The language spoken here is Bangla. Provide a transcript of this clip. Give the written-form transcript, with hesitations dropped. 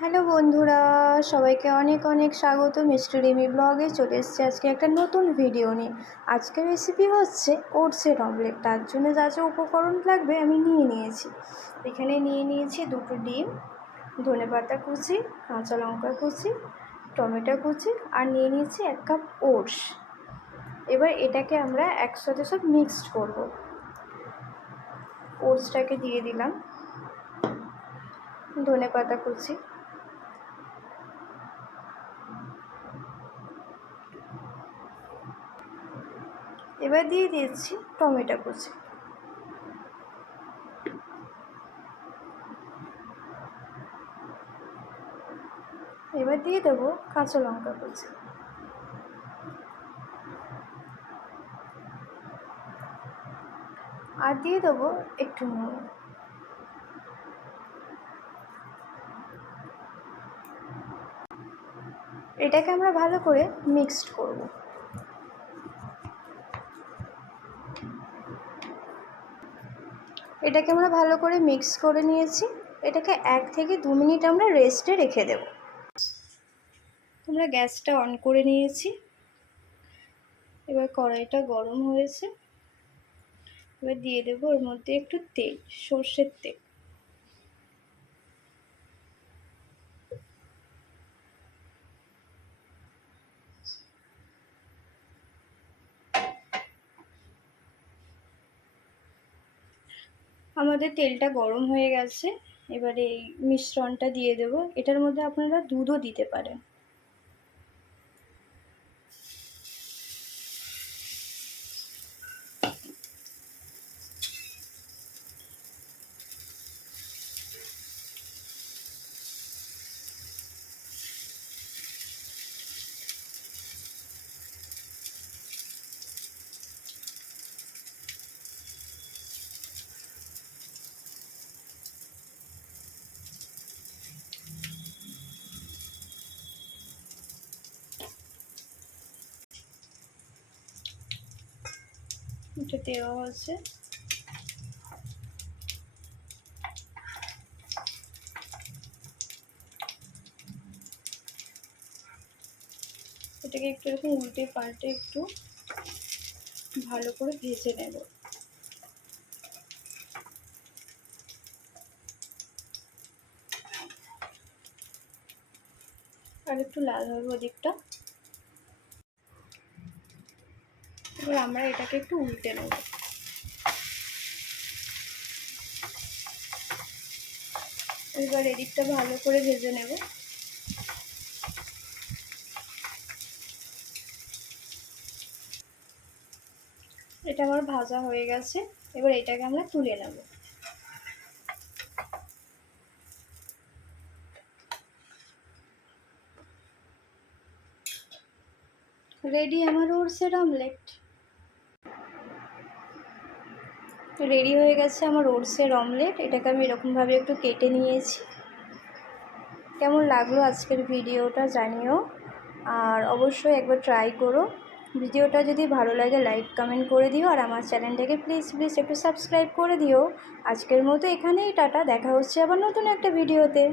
হ্যালো বন্ধুরা, সবাইকে অনেক অনেক স্বাগত। মিষ্টি রিমি ব্লগে চলে এসেছে আজকে একটা নতুন ভিডিও নিয়ে। আজকের রেসিপি হচ্ছে ওটসের অমলেট। তার জন্য যা যা উপকরণ লাগবে আমি নিয়ে নিয়েছি। এখানে নিয়ে নিয়েছি 2টো ডিম, ধনেপাতা কুচি, কাঁচা লঙ্কা কুচি, টমেটো কুচি, আর নিয়ে নিয়েছি 1 কাপ ওটস। এবার এটাকে আমরা একসাথে সব মিক্সড করব। ওটসটাকে দিয়ে দিলাম, ধনেপাতা কুচি, এবার দিয়ে দিয়েছি টমেটো কুচি, এবার দিয়ে দেবো কাঁচা লঙ্কা কুচি, আর দিয়ে দেবো একটু নুন। এটাকে আমরা ভালো করে মিক্সড করব। এটাকে আমরা ভালো করে মিক্স করে নিয়েছি। এটাকে 1 থেকে 2 মিনিট আমরা রেস্টে রেখে দেব। আমরা গ্যাসটা অন করে নিয়েছি। এবার কড়াইটা গরম হয়েছে। এবার দিয়ে দেবো ওর মধ্যে একটু তেল, সর্ষের তেল। আমাদের তেলটা গরম হয়ে গেছে। এবারে এই মিশ্রণটা দিয়ে দেবো। এটার মধ্যে আপনারা দুধও দিতে পারেন। এটা দেওয়া হচ্ছে। এটাকে একটু এরকম উল্টে পাল্টে একটু ভালো করে ভেজে নেব। আর একটু লাল হবে ওদিকটা। এবার আমরা এটাকে একটু উল্টে নেব। এবার এদিকটা ভালো করে ভেজে নেব। এটা আমার ভাজা হয়ে গেছে। এবার এটাকে আমরা তুলে নেব। রেডি আমার ওটসের অমলেট। রেডি হয়ে গেছে আমার ওটসের অমলেট। এটাকে আমি এরকমভাবে একটু কেটে নিয়েছি। কেমন লাগলো আজকের ভিডিওটা জানিও, আর অবশ্যই একবার ট্রাই করো। ভিডিওটা যদি ভালো লাগে লাইক কমেন্ট করে দিও, আর আমার চ্যানেলটাকে প্লিজ একটু সাবস্ক্রাইব করে দিও। আজকের মতো এখানেই টাটা। দেখা হচ্ছে আবার নতুন একটা ভিডিওতে।